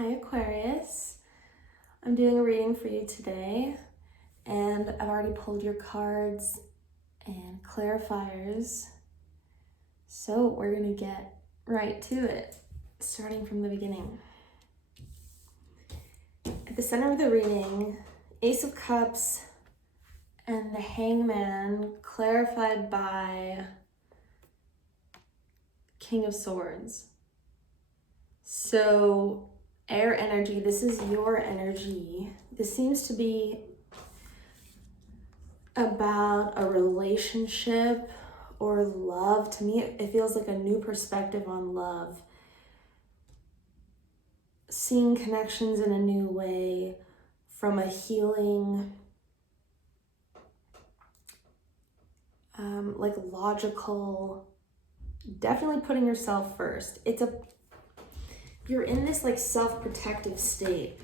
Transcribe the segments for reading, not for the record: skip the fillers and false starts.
Hi Aquarius, I'm doing a reading for you today and I've already pulled your cards and clarifiers, so we're gonna get right to it, starting from the beginning. At the center of the reading, Ace of Cups and the Hangman clarified by King of Swords. So air energy, this is your energy. This seems to be about a relationship or love. To me, it feels like a new perspective on love. Seeing connections in a new way from a healing, like logical, definitely putting yourself first. You're in this like self-protective state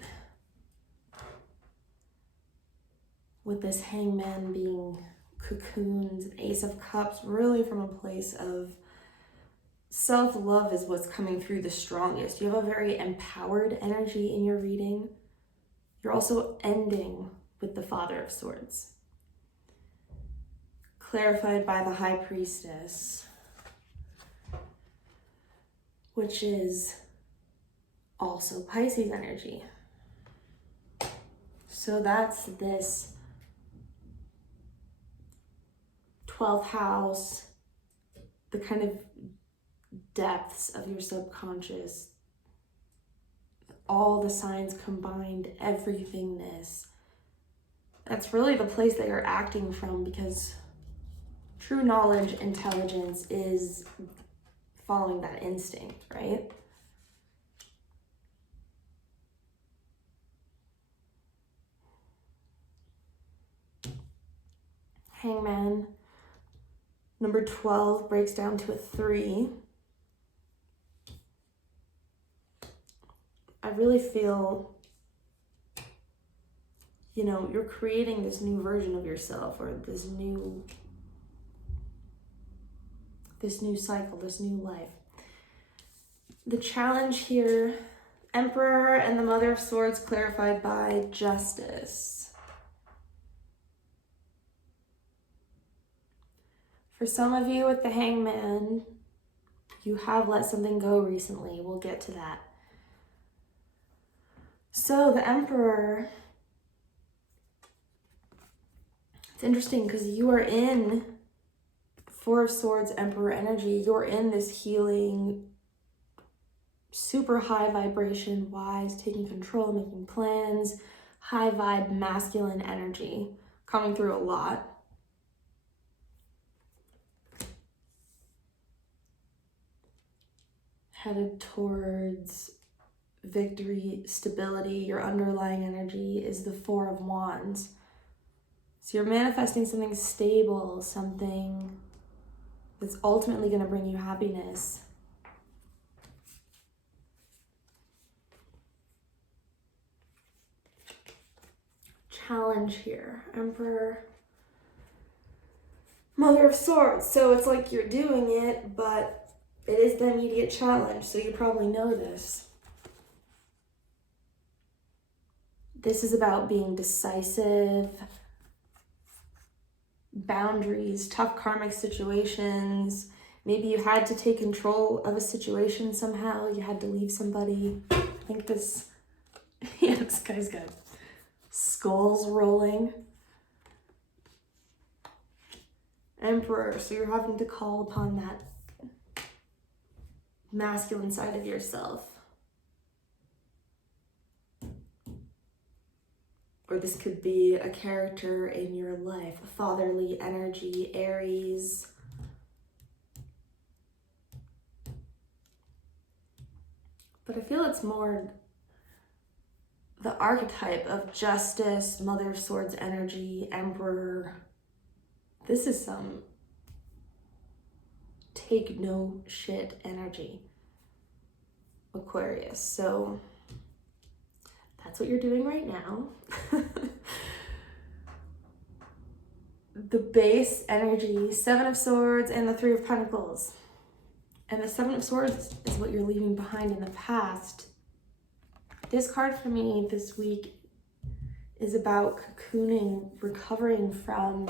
with this Hangman being cocooned, Ace of Cups, really from a place of self-love is what's coming through the strongest. You have a very empowered energy in your reading. You're also ending with the Father of Swords, clarified by the High Priestess, which is also Pisces energy. So that's this 12th house, the kind of depths of your subconscious, all the signs combined, everythingness. That's really the place that you're acting from, because true knowledge, intelligence is following that instinct, right? Hangman, number 12 breaks down to a 3. I really feel, you're creating this new version of yourself, or this new cycle, this new life. The challenge here, Emperor and the Mother of Swords clarified by Justice. For some of you with the Hangman, you have let something go recently. We'll get to that. So the Emperor, it's interesting because you are in Four of Swords, Emperor energy. You're in this healing, super high vibration, wise, taking control, making plans, high vibe, masculine energy coming through a lot. Headed towards victory, stability. Your underlying energy is the Four of Wands. So you're manifesting something stable, something that's ultimately going to bring you happiness. Challenge here, Emperor, Mother of Swords. So it's like you're doing it, but it is the immediate challenge, so you probably know this. This is about being decisive, boundaries, tough karmic situations. Maybe you had to take control of a situation somehow. You had to leave somebody. I think this guy's got skulls rolling. Emperor, so you're having to call upon that masculine side of yourself. Or this could be a character in your life, a fatherly energy, Aries. But I feel it's more the archetype of Justice, Mother of Swords energy, Emperor. This is some take no shit energy, Aquarius. So that's what you're doing right now. The base energy, Seven of Swords and the Three of Pentacles. And the Seven of Swords is what you're leaving behind in the past. this card for me this week is about cocooning, recovering from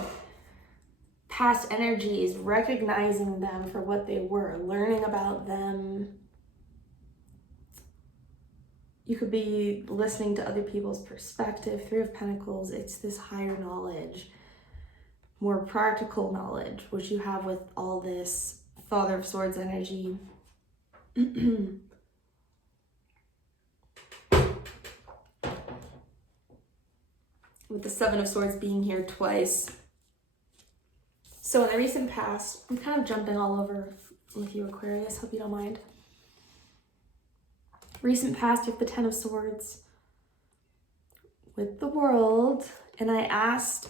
past energies, recognizing them for what they were, learning about them. You could be listening to other people's perspective. Three of Pentacles, it's this higher knowledge, more practical knowledge, which you have with all this Father of Swords energy. With the Seven of Swords being here twice. So in the recent past, I'm kind of jumping all over with you, Aquarius, hope you don't mind. Recent past, you have the Ten of Swords with the World, and I asked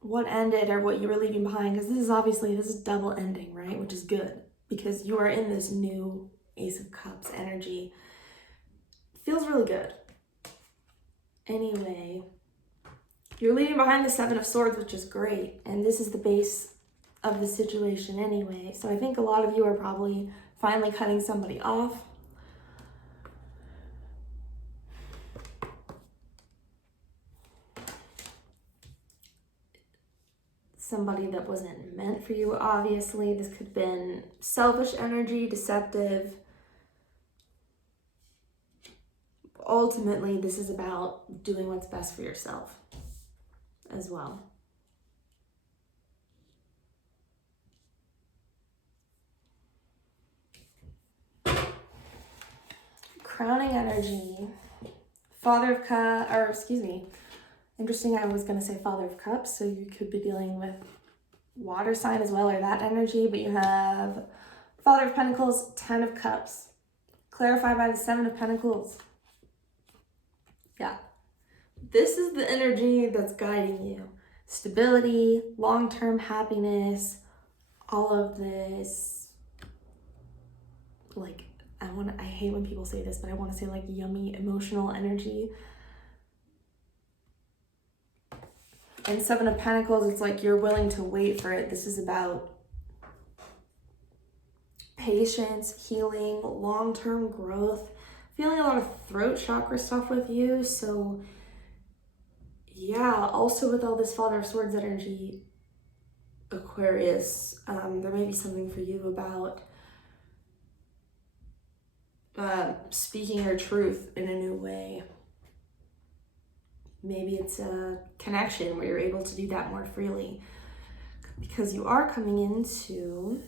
what ended or what you were leaving behind, because this is double ending, right? Which is good, because you are in this new Ace of Cups energy. Feels really good. Anyway, you're leaving behind the Seven of Swords, which is great, and this is the base of the situation anyway. So I think a lot of you are probably finally cutting somebody off. Somebody that wasn't meant for you, obviously. This could have been selfish energy, deceptive. Ultimately, this is about doing what's best for yourself as well. Crowning energy. Interesting, I was going to say Father of Cups, so you could be dealing with water sign as well, or that energy, but you have Father of Pentacles, Ten of Cups, clarified by the Seven of Pentacles. Yeah. This is the energy that's guiding you. Stability, long-term happiness, all of this, like, I hate when people say this, but I want to say like yummy emotional energy. And Seven of Pentacles, it's like you're willing to wait for it. This is about patience, healing, long-term growth. Feeling a lot of throat chakra stuff with you. So yeah, also with all this Father of Swords energy, Aquarius, there may be something for you about speaking your truth in a new way. Maybe it's a connection where you're able to do that more freely, because you are coming into,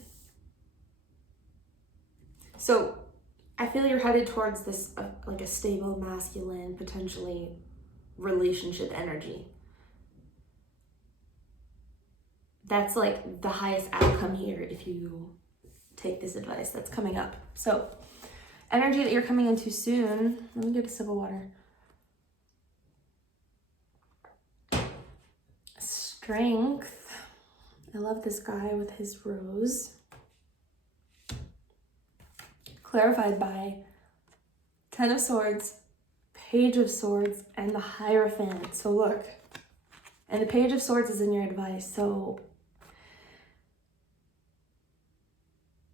so I feel you're headed towards this like a stable, masculine, potentially relationship energy. That's like the highest outcome here if you take this advice that's coming up. So energy that you're coming into soon. Let me get a sip of water. Strength. I love this guy with his rose. Clarified by Ten of Swords, Page of Swords, and the Hierophant. So look, and the Page of Swords is in your advice. So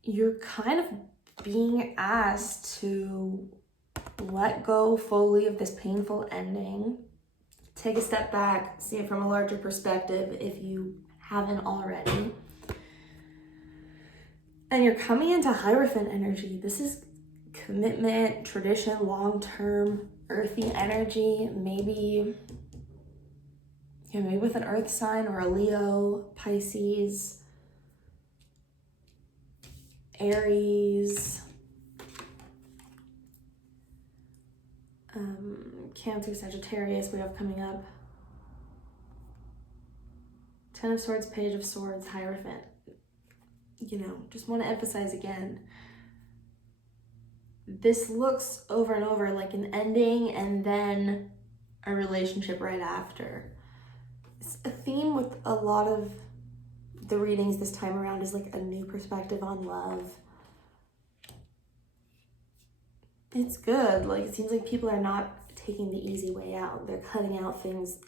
you're kind of being asked to let go fully of this painful ending. Take a step back, see it from a larger perspective if you haven't already. And you're coming into Hierophant energy. This is commitment, tradition, long-term, earthy energy. Maybe with an earth sign or a Leo, Pisces, Aries, Cancer, Sagittarius we have coming up. Ten of Swords, Page of Swords, Hierophant. Just want to emphasize again, this looks over and over like an ending and then a relationship right after. It's a theme with a lot of the readings this time around is like a new perspective on love. It's good. Like, it seems like people are not taking the easy way out. They're cutting out things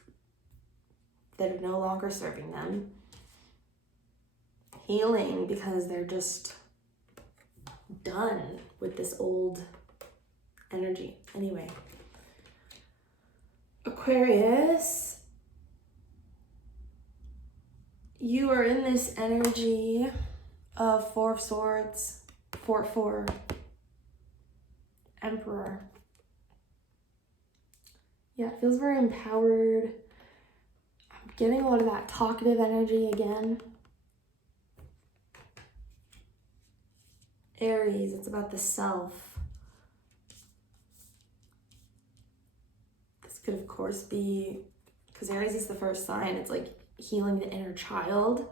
that are no longer serving them. Healing because they're just done with this old energy. Anyway, Aquarius, you are in this energy of Four of Swords, 4-4, Emperor. Yeah, it feels very empowered. I'm getting a lot of that talkative energy again. Aries, it's about the self. This could, of course, be, because Aries is the first sign, it's like healing the inner child.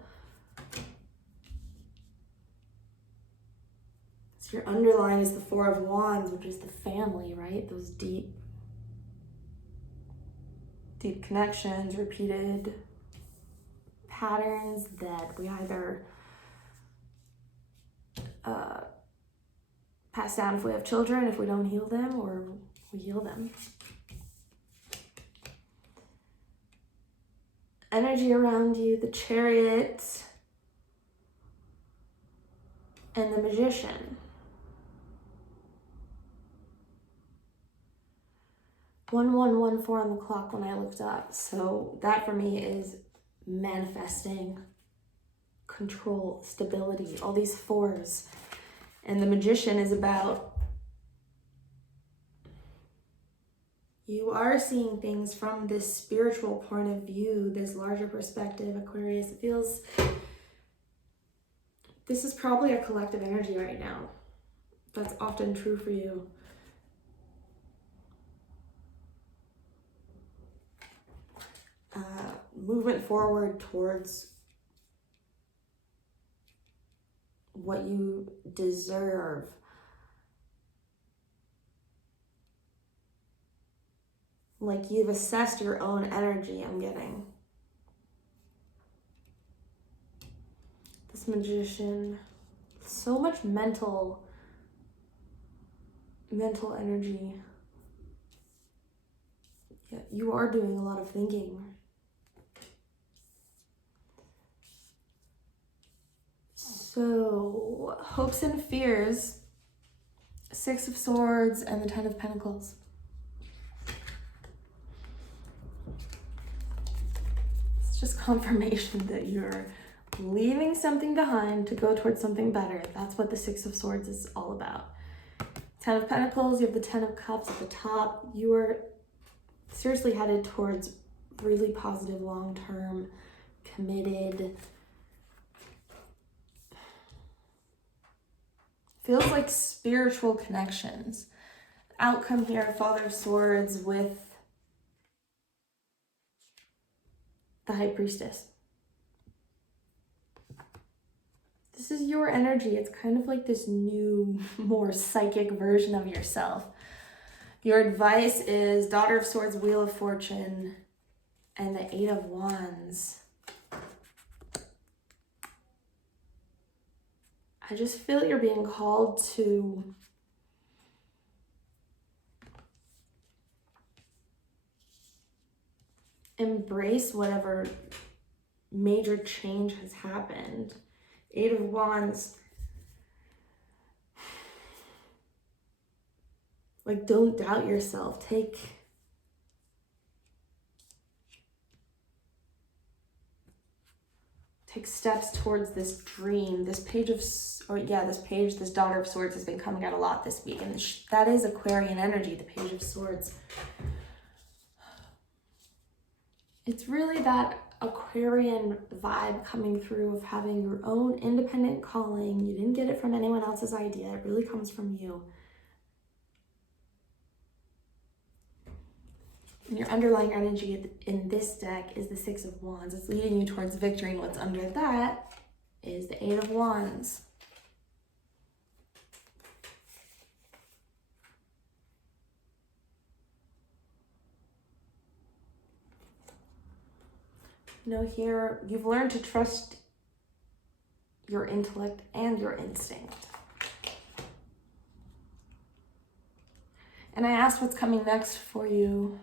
So your underlying is the Four of Wands, which is the family, right? Those deep connections, repeated patterns that we either pass down if we have children, if we don't heal them, or we heal them. Energy around you, the Chariot and the Magician. 1114 on the clock when I looked up. So that for me is manifesting, control, stability, all these fours. And the Magician is about, you are seeing things from this spiritual point of view, this larger perspective, Aquarius. It feels, this is probably a collective energy right now. That's often true for you. Movement forward towards what you deserve. Like you've assessed your own energy, I'm getting. This Magician, so much mental energy. Yeah, you are doing a lot of thinking. So, hopes and fears, Six of Swords and the Ten of Pentacles. It's just confirmation that you're leaving something behind to go towards something better. That's what the Six of Swords is all about. Ten of Pentacles, you have the Ten of Cups at the top. You are seriously headed towards really positive, long-term, committed, feels like spiritual connections. Outcome here, Father of Swords with the High Priestess. This is your energy. It's kind of like this new, more psychic version of yourself. Your advice is Daughter of Swords, Wheel of Fortune, and the Eight of Wands. I just feel you're being called to embrace whatever major change has happened. Eight of Wands. Like, don't doubt yourself. Take steps towards this dream. This page of, this Daughter of Swords has been coming out a lot this week. And that is Aquarian energy, the Page of Swords. It's really that Aquarian vibe coming through of having your own independent calling. You didn't get it from anyone else's idea. It really comes from you. And your underlying energy in this deck is the Six of Wands. It's leading you towards victory, and what's under that is the Eight of Wands. You know, here you've learned to trust your intellect and your instinct. And I asked what's coming next for you.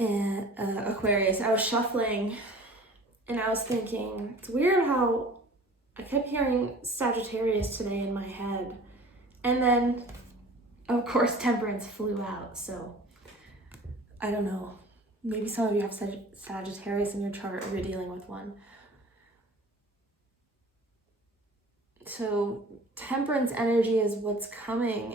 And Aquarius, I was shuffling and I was thinking, it's weird how I kept hearing Sagittarius today in my head. And then Of course, Temperance flew out, so I don't know. Maybe some of you have Sagittarius in your chart or you're dealing with one. So Temperance energy is what's coming.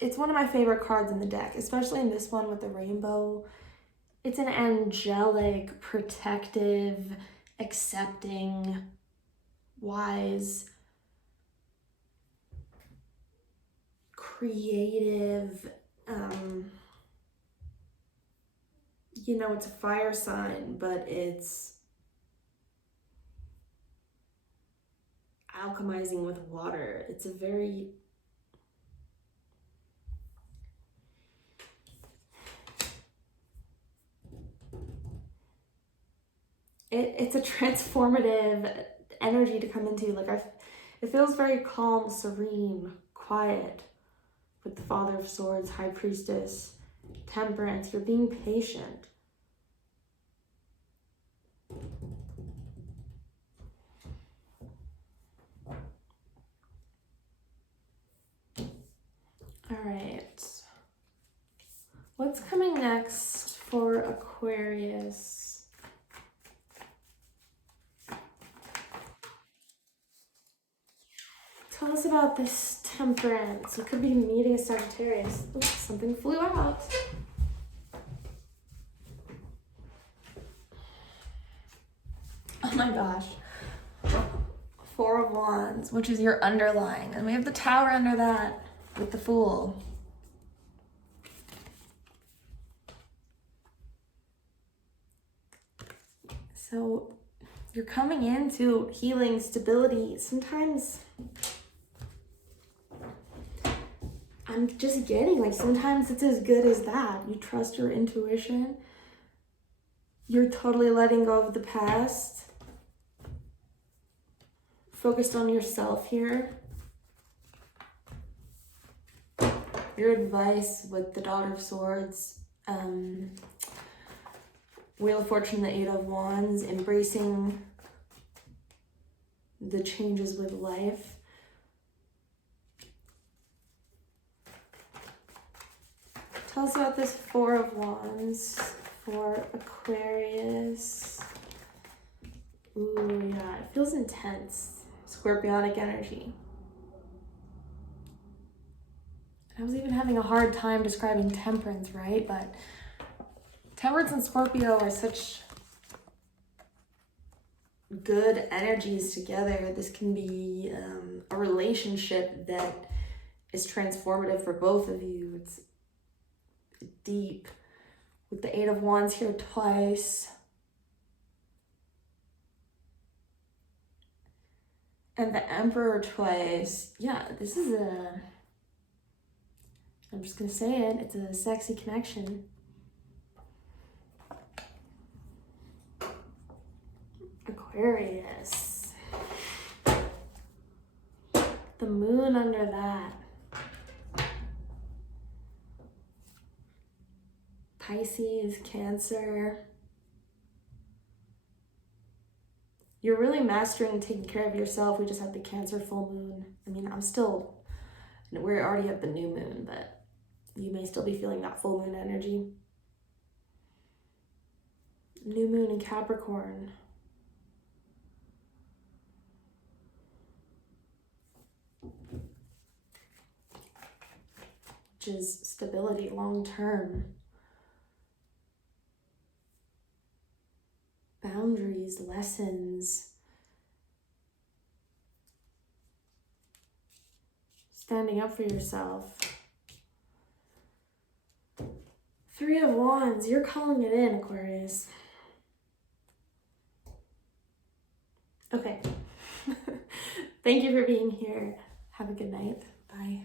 It's one of my favorite cards in the deck, especially in this one with the rainbow. It's an angelic, protective, accepting, wise, creative, it's a fire sign, but it's alchemizing with water. It's a very it's a transformative energy to come into. It feels very calm, serene, quiet with the Father of Swords, High Priestess, Temperance. You're being patient. All right. What's coming next for Aquarius? Tell us about this Temperance. You could be meeting a Sagittarius. Oops, something flew out. Oh my gosh. Four of Wands, which is your underlying. And we have the Tower under that with the Fool. So you're coming into healing, stability. Sometimes I'm just getting, sometimes it's as good as that. You trust your intuition. You're totally letting go of the past. Focused on yourself here. Your advice with the Daughter of Swords, Wheel of Fortune, the Eight of Wands, embracing the changes with life. Tell us about this Four of Wands for Aquarius. Ooh, yeah, it feels intense. Scorpionic energy. I was even having a hard time describing Temperance, right? But Temperance and Scorpio are such good energies together. This can be a relationship that is transformative for both of you. It's deep. With the Eight of Wands here twice. And the Emperor twice. Yeah, this is I'm just gonna say it, it's a sexy connection. Aquarius. The Moon under that. Pisces, Cancer. You're really mastering taking care of yourself. We just had the Cancer full moon. I mean, we're already at the new moon, but you may still be feeling that full moon energy. New moon in Capricorn. Which is stability long term. Boundaries, lessons. Standing up for yourself. Three of Wands, you're calling it in, Aquarius. Okay. Thank you for being here. Have a good night. Bye.